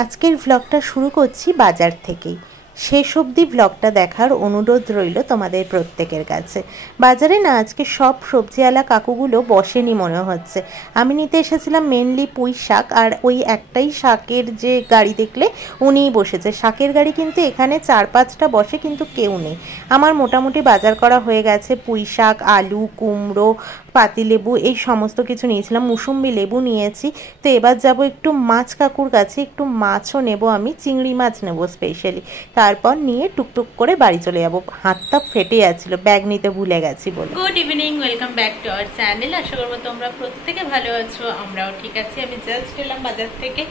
আজকের ব্লগটা শুরু করছি বাজার থেকেই। শেষ অবধি ব্লগটা দেখার অনুরোধ রইল তোমাদের প্রত্যেকের কাছে। বাজারে না আজকে সব সবজিওয়ালা কাকুগুলো বসেনি মনে হচ্ছে। আমি নিতে এসেছিলাম মেনলি পুঁই শাক, আর ওই একটাই শাকের যে গাড়ি দেখলে উনিই বসেছে। শাকের গাড়ি কিন্তু এখানে 4-5টা বসে, কিন্তু কেউ নেই। আমার মোটামুটি বাজার করা হয়ে গেছে। পুঁই শাক, আলু, কুমড়ো, পাতিলেবু এই সমস্ত কিছু নিয়েছিলাম। মুসুম্বি লেবু নিয়েছি। তো এবার যাব একটু মাছ কাকুর কাছে, একটু মাছও নেব, আমি চিংড়ি মাছ নেব স্পেশালি। তারপর নিয়ে টুকটুক করে বাড়ি চলে যাব। হাতটা ফেটে যাচ্ছিল, ব্যাগ নিতে ভুলে গেছি বলে। Good evening, welcome back to our channel. আশা করবো তোমরা প্রত্যেকে ভালো আছো, আমরাও ঠিক আছি। আমি জাস্ট এলাম বাজার থেকে,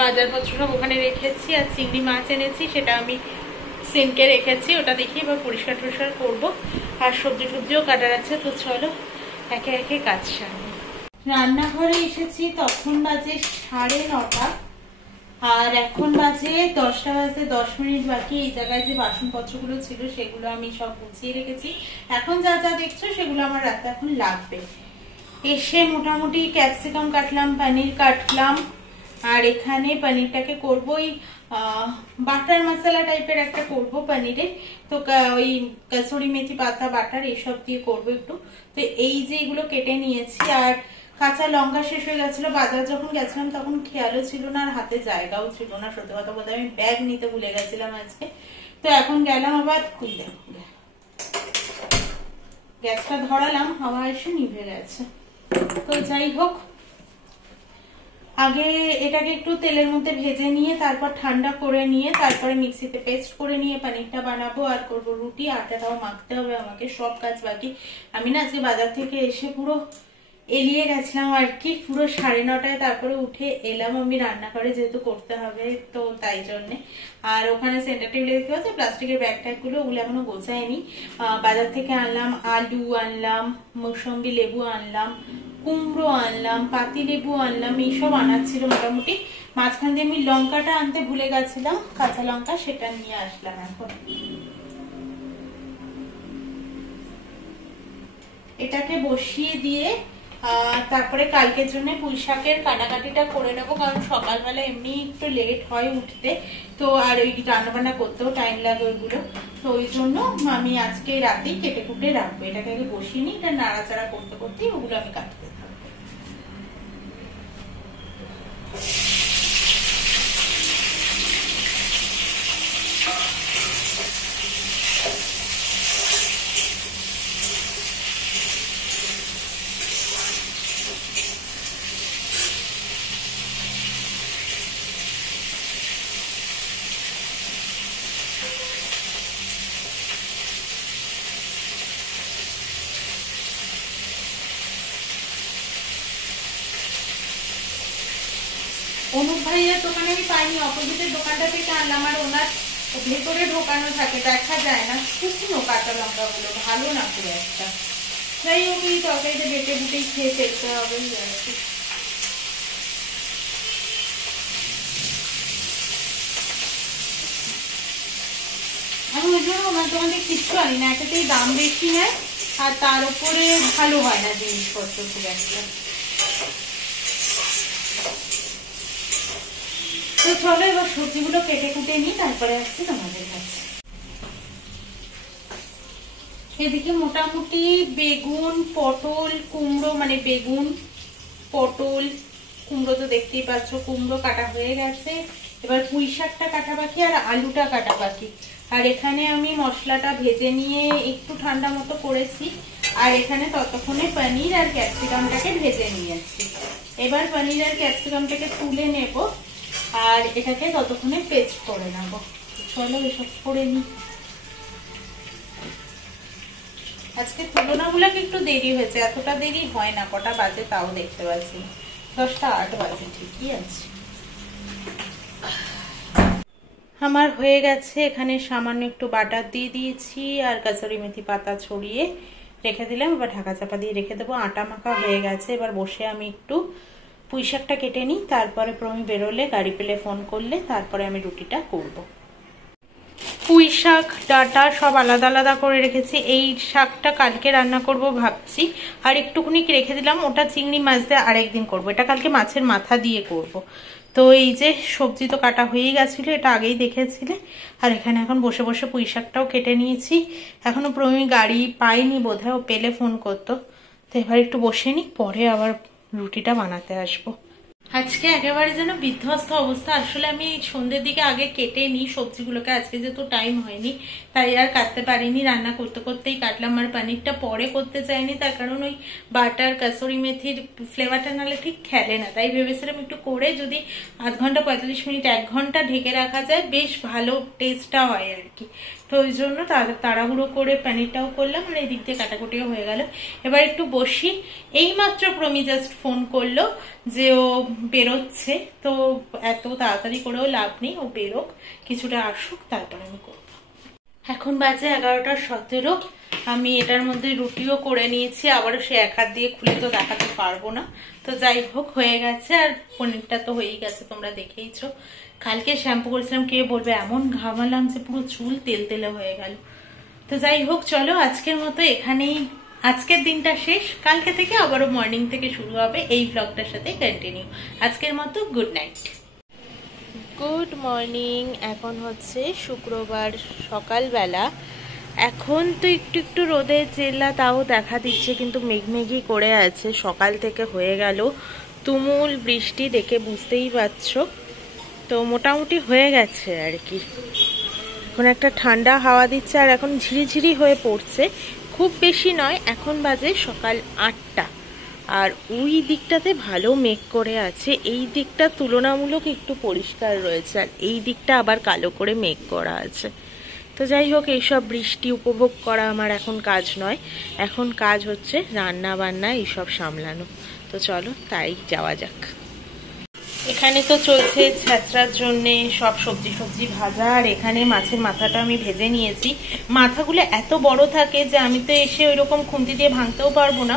বাজারপত্র সব ওখানে রেখেছি। আর চিংড়ি মাছ এনেছি, সেটা আমি সিনকে রেখেছি, ওটা দেখি এবার পরিষ্কার টরিষ্কার করবো। আর সবজি টবজিও কাটার আছে, তো চলো একে একে কাজ সারি। রান্নাঘরে এসেছি, তখন বাজে 9:30, আর এখন বাজে 10টা বাজে 10 মিনিট বাকি। এই জায়গায় যে বাসনপত্রগুলো ছিল সেগুলো আমি সব গুছিয়ে রেখেছি। এখন যা যা দেখছো সেগুলো আমার রাতে এখন লাগবে। এসে মোটামুটি ক্যাপসিকাম কাটলাম, পনির কাটলাম, আর এখানে পনিরটাকে করবো ওই বাটার মশলা টাইপের একটা করবো পনিরে। তো ওই কসুরি মেথি পাতা, বাটার এইসব দিয়ে করবো একটু। তো এই যে এগুলো কেটে নিয়েছি। আর কাঁচা লঙ্কা শেষ হয়ে গেছিল, বাজার যখন গেছিলাম তখন খেয়ালও ছিল না, আর হাতে জায়গাও ছিল না। সত্যি কথা বলতে আমি ব্যাগ নিতে ভুলে গেছিলাম আজকে। তো এখন গেলাম আবার, গ্যাসটা ধরালাম, হাওয়া এসে নিভে গেছে। তো যাই হোক, আগে এটাকে একটু তেলের মধ্যে ভেজে নিয়ে তারপর ঠান্ডা করে নিয়ে তারপরে মিক্সিতে পেস্ট করে নিয়ে পনিরটা বানাবো আর করবো রুটি। আটাটাও মাখতে হবে আমাকে, সব কাজ বাকি। আমি না আজকে বাজার থেকে এসে পুরো এলিয়ে গেছিলাম আর কি। পুরো 9:30টায় তারপরে উঠে এলাম আমি রান্নাঘরে, যেহেতু করতে হবে তো তাই জন্যে। আর ওখানে সেন্টার টেবিলে দেখতে পাচ্ছি প্লাস্টিকের ব্যাগ ট্যাগ গুলো, ওগুলো এখনো গোছায়নি। বাজার থেকে আনলাম আলু, আনলাম মুসম্বি লেবু, আনলাম কুমড়ো, আনলাম পাতিলেবু, আনলাম, এইসব আনার ছিল মোটামুটি। মাঝখান দিয়ে আমি লঙ্কাটা আনতে ভুলে গেছিলাম, কাঁচা লঙ্কা, সেটা নিয়ে আসলাম। এখন এটাকে বসিয়ে দিয়ে তারপরে কালকের জন্য পুঁই শাকের কাটাকাটিটা করে নেবো, কারণ সকালবেলা এমনি একটু লেট হয় উঠতে, তো আর ওই রান্না বান্না করতেও টাইম লাগে ওইগুলো। তো ওই জন্য আমি আজকে রাতেই কেটে কুটে রাখবো। এটাকে আগে বসিয়ে নিই, এটা নাড়াচাড়া করতে করতেই ওগুলো আমি কাটতে থাকবো। অনুপ ভাইয়ের দোকানে আমি পাইনি, অপোজিটের দোকানটা থেকে আনলাম। আর ওনার ভেতরে ঢোকানো থাকে, দেখা যায় না। শুকনো কাঁচা লঙ্কা গুলো ভালো না খুব একটা। যাই হোক, এই তরকারিতে বেটে বুটেই খেয়ে ফেলতে হবে। আমি ওই জন্য ওনার দোকান থেকে কিচ্ছু আনি না, এটাতেই দাম বেশি নেয় আর তার উপরে ভালো হয় না জিনিসপত্র খুব একটা। তো চলো এবার সবজিগুলো কেটে কুটে নিই, তারপরে আসছি তোমাদের কাছে। এদিকে মোটামুটি বেগুন, পটল, কুমড়ো, মানে বেগুন, পটল, কুমড়ো তো দেখতেই পাচ্ছ, কুমড়ো কাটা হয়ে গেছে। এবার পুঁই শাকটা কাটা বাকি আর আলুটা কাটা বাকি। আর এখানে আমি মশলাটা ভেজে নিয়ে একটু ঠান্ডা মতো করেছি। আর এখানে ততক্ষণে পনির আর ক্যাপসিকামটাকে ভেজে নিয়েছি। এবার পনির আর ক্যাপসিকামটাকে তুলে নেব আর এটাকে ততক্ষণে পেস্ট করে নেব। চলো এসব করে নি। আজকে তুলনামূলক একটু দেরি হয়েছে, এতটা দেরি হয় না। কটা বাজে তাও দেখতে পাচ্ছি, 10টা 8 বাজে, ঠিকই আছে। আমার হয়ে গেছে। এখানে সামান্য একটু বাটার দিয়ে দিয়েছি আর কসুরি মেথি পাতা ছড়িয়ে রেখে দিলাম। এবার ঢাকা চাপা দিয়ে রেখে দেবো। আটা মাখা হয়ে গেছে। এবার বসে আমি একটু পুঁই শাকটা কেটে নিই, তারপরে প্রমি বেরোলে, গাড়ি পেলে ফোন করলে তারপরে আমি রুটিটা করব। পুঁই শাক ডাঁটা সব আলাদা আলাদা করে রেখেছি। এই শাকটা কালকে রান্না করব ভাবছি, আর একটুখানি রেখে দিলাম, ওটা চিংড়ি মাছ দিয়ে আরেকদিন করব। এটা কালকে মাছের মাথা দিয়ে করব। তো এই যে সবজি তো কাটা হয়েই গেছিলো, এটা আগেই দেখেছিলে। আর এখানে এখন বসে বসে পুঁই শাকটাও কেটে নিয়েছি। এখনো প্রমি গাড়ি পাইনি বোধহয়, ও পেলে ফোন করতো। তো এবার একটু বসে নি, পরে আবার রুটিটা বানাতে আসবো। আজকে একেবারে যেন বিধ্বস্ত অবস্থা। আসলে আমি সন্ধ্যের দিকে আগে কেটে নিই সবজিগুলোকে, আজকে যেহেতু টাইম হয়নি তাই আর কাটতে পারিনি, রান্না করতে করতেই কাটলাম। আর পানিরটা পরে করতে চাইনি, তার কারণ ওই বাটার কাসুরি মেথির ফ্লেভারটা নাহলে ঠিক খেলে না, তাই ভেবেছিলাম একটু করে যদি আধ ঘন্টা 45 মিনিট 1 ঘন্টা ঢেকে রাখা যায় বেশ ভালো টেস্টটা হয় আর কি। তো ওই জন্য তাড়াহুড়ো করে পানিরটাও করলাম, আর এই দিক দিয়ে কাটাকুটিও হয়ে গেল। এবার একটু বসি। এইমাত্র প্রমি জাস্ট ফোন করলো যে ও বেরোচ্ছে, তো এত তাড়াতাড়ি করেও লাভ নেই, ও বেরোক, কিছুটা আসুক, তারপর আমি করবো। এখন বাজে 11:17। আমি এটার মধ্যে রুটিও করে নিয়েছি, আবারও সে এক হাত দিয়ে খুলে তো দেখাতে পারবো না। তো যাই হোক হয়ে গেছে, আর পনিরটা তো হয়েই গেছে, তোমরা দেখেইছো। কালকে শ্যাম্পু করেছিলাম, কে বলবে এমন ঘামালাম যে পুরো চুল তেলতেলে হয়ে গেল। তো যাই হোক চলো আজকের মতো এখানেই, আজকের দিনটা শেষ। কালকে থেকে আবারও মর্নিং থেকে শুরু হবে এই ব্লগটার সাথে কন্টিনিউ। আজকের মতো গুড নাইট। Good morning. এখন হচ্ছে শুক্রবার সকালবেলা। এখন তো একটু একটু রোদের জেলা তাও দেখা দিচ্ছে, কিন্তু মেঘমেঘই করে আছে। সকাল থেকে হয়ে গেল তুমুল বৃষ্টি, দেখে বুঝতেই পারছো। তো মোটামুটি হয়ে গেছে আর কি। এখন একটা ঠান্ডা হাওয়া দিচ্ছে, আর এখন ঝিরিঝিরি হয়ে পড়ছে, খুব বেশি নয়। এখন বাজে সকাল 8টা, আর ওই দিকটাতে ভালো মেঘ করে আছে, এই দিকটা তুলনামূলক একটু পরিষ্কার রয়েছে, আর এই দিকটা আবার কালো করে মেঘ করা আছে। তো যাই হোক, এইসব বৃষ্টি উপভোগ করা আমার এখন কাজ নয়, এখন কাজ হচ্ছে রান্না বান্না এইসব সামলানো। তো চলো তাই যাওয়া যাক। এখানে তো চলছে ছ্যাঁচড়ার জন্যে সব সবজি ভাজা, আর এখানে মাছের মাথাটা আমি ভেজে নিয়েছি। মাথাগুলো এত বড় থাকে যে আমি তো এসে ওই রকম খুন্তি দিয়ে ভাঙতেও পারবো না,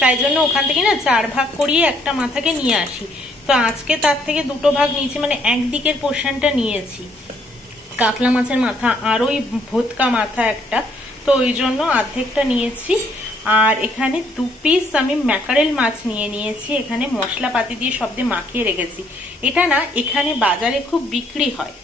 তাই জন্য ওখান থেকে না 4 ভাগ করিয়ে একটা মাথাকে নিয়ে আসি। তো আজকে তার থেকে 2টো ভাগ নিয়েছি, মানে একদিকের পোর্শনটা নিয়েছি কাতলা মাছের মাথা, আর ওই ভোতকা মাথা একটা, তো ওই জন্য অর্ধেকটা নিয়েছি। আর এখানে 2 পিস আমি ম্যাকারেল মাছ নিয়ে নিয়েছি, এখানে মশলাপাতি দিয়ে সব দিয়ে মাখিয়ে রেখেছি। এটা না এখানে বাজারে খুব বিক্রি হয়,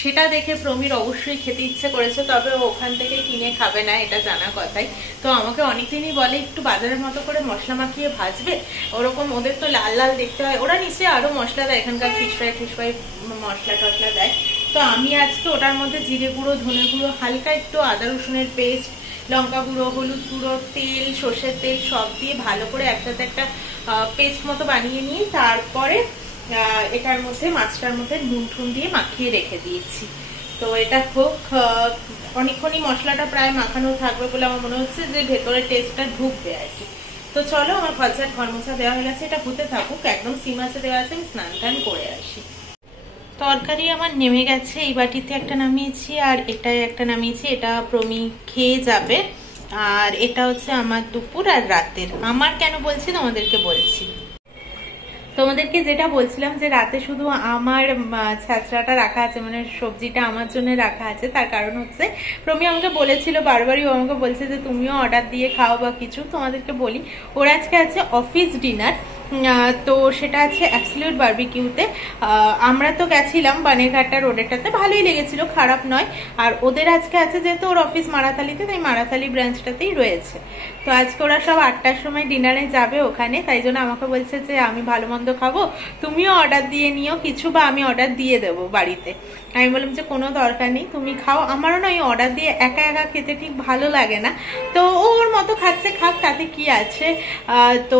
সেটা দেখে প্রমির অবশ্যই খেতে ইচ্ছে করেছে, তবে ওখান থেকে কিনে খাবে না, এটা জানা কথাই। তো আমাকে অনেকদিনই বলে একটু বাজারের মতো করে মশলা মাখিয়ে ভাজবে, ওরকম ওদের তো লাল লাল দেখতে হয়। ওরা নিশ্চয়ই আরো মশলা দেয়, এখানকার ফিশ ফ্রাই মশলা টশলা দেয়। তো আমি আজকে ওটার মধ্যে জিরে গুঁড়ো, ধনে গুঁড়ো, হালকা একটু আদা রসুনের পেস্ট, লঙ্কা গুঁড়ো, হলুদ গুঁড়ো, তেল, সর্ষের তেল সব দিয়ে ভালো করে একসাথে একটা পেস্ট মতো বানিয়ে নিয়ে তারপরে এটার মধ্যে মাছটার মধ্যে নুন টুন দিয়ে মাখিয়ে রেখে দিয়েছি। তো এটা খুব অনেকক্ষণই মশলাটা প্রায় মাখানো থাকবে বলে আমার মনে হচ্ছে, যে ভেতরে টেস্টটা ঢুকবে আর কি। তো চলো, আমার ঘর মোছা দেওয়া হয়ে গেছে, এটা হতে থাকুক, একদম সিম আছে দেওয়া আছে, আমি স্নান টান করে আসি। তরকারি আমার নেমে গেছে, এই বাটিতে একটা নামিয়েছি আর এটাই একটা নামিয়েছি, এটা প্রমি খেয়ে যাবে। আর এটা হচ্ছে আমার দুপুর আর রাতের। আমার কেন বলছি তোমাদেরকে বলছি, তোমাদেরকে যেটা বলছিলাম যে রাতে শুধু আমার ছ্যাঁচড়াটা রাখা আছে, মানে সবজিটা আমার জন্য রাখা আছে, তার কারণ হচ্ছে প্রমি আমাকে বলেছিল বারবারই, ও আমাকে বলছে যে তুমিও অর্ডার দিয়ে খাও বা কিছু। তোমাদেরকে বলি, ওর আজকে আছে অফিস ডিনার, তো সেটা আছে অ্যাবসলিউট বারবিকিউতে। আমরা তো গেছিলাম বানেরঘাটটা রোডেরটাতে, ভালোই লেগেছিল, খারাপ নয়। আর ওদের আজকে আছে, যেহেতু ওর অফিস মারাথালিতে, তাই মারাথালি ব্রাঞ্চটাতেই রয়েছে। তো আজকে ওরা সব 8টার সময় ডিনারে যাবে ওখানে, তাই জন্য আমাকে বলছে যে আমি ভালো মন্দ খাবো, তুমিও অর্ডার দিয়ে নিও কিছু, বা আমি অর্ডার দিয়ে দেবো বাড়িতে। আমি বললাম যে কোনো দরকার নেই, তুমি খাও, আমারও না ওই অর্ডার দিয়ে একা একা খেতে ঠিক ভালো লাগে না। তো ওর মতো খাচ্ছে, খাক, তাতে কি আছে। তো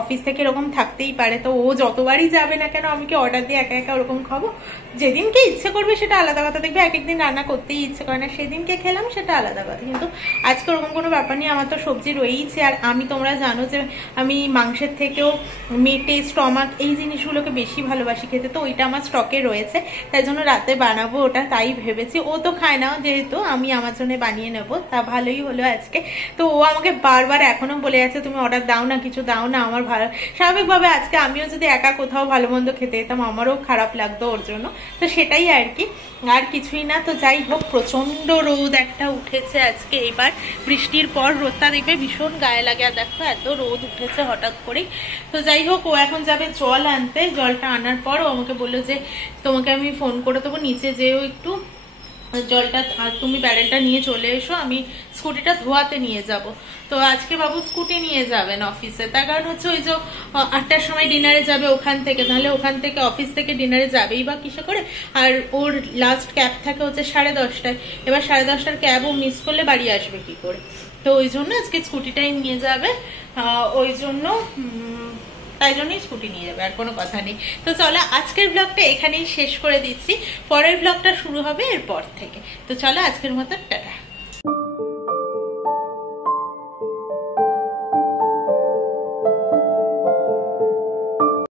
অফিস থেকে এরকম থাকতেই পারে, তো ও যতবারই যাবে না কেন আমি কি অর্ডার দিয়ে একা একা ওরকম খাবো? যেদিনকে ইচ্ছে করবে সেটা আলাদা কথা, দেখবে এক একদিন রান্না করতেই ইচ্ছে করে না, সেদিনকে খেলাম সেটা আলাদা কথা। কিন্তু আজকে ওরকম কোনো ব্যাপার নেই, আমার তো সবজি রয়েইছে। আর আমি, তোমরা জানো যে আমি মাংসের থেকেও মেটে, স্টমাক এই জিনিসগুলোকে বেশি ভালোবাসি খেতে, তো ওইটা আমার স্টকে রয়েছে, তাই জন্য রাতে বানাবো ওটা, তাই ভেবেছি। ও তো খায় না, যেহেতু আমি আমার জন্য বানিয়ে নেবো, তা ভালোই হলো আজকে। তো ও আমাকে বারবার এখনো বলে যাচ্ছে তুমি অর্ডার দাও না, কিছু দাও না, আমার ভালো স্বাভাবিকভাবে আজকে আমিও যদি একা কোথাও ভালো মন্দ খেতে যেতাম আমারও খারাপ লাগতো ওর জন্য, তো সেটাই আর কি, আর কিছুই না। তো যাই হোক, প্রচন্ড রোদ একটা উঠেছে আজকে, এবার বৃষ্টির পর রোদটা দেখবে ভীষণ গায়ে লাগে, আর দেখো এত রোদ উঠেছে হঠাৎ করেই। তো যাই হোক, ও এখন যাবে জল আনতে, জলটা আনার পর ও আমাকে বললো যে তোমাকে আমি ফোন করে দেবো, নিচে যেও একটু জলটা, তুমি ব্যারেলটা নিয়ে চলে এসো, আমি স্কুটিটা ধোয়াতে নিয়ে যাব। তো আজকে বাবু স্কুটি নিয়ে যাবেন অফিসে, তার কারণ হচ্ছে ওই যে 8টার সময় ডিনারে যাবে ওখান থেকে, তাহলে ওখান থেকে অফিস থেকে ডিনারে যাবেই বা কিসে করে, আর ওর লাস্ট ক্যাব থাকে হচ্ছে 10:30টায়, এবার 10:30টার ক্যাবও মিস করলে বাড়ি আসবে কি করে, তো ওই জন্য আজকে স্কুটিটাই নিয়ে যাবে, ওই জন্য তাই জন্যই স্কুটি নিয়ে যাবে, আর কোনো কথা নেই। তো চলো আজকের ব্লগটা এখানেই শেষ করে দিচ্ছি, পরের ব্লগটা শুরু হবে এরপর থেকে। তো চলো আজকের মতো টাটা।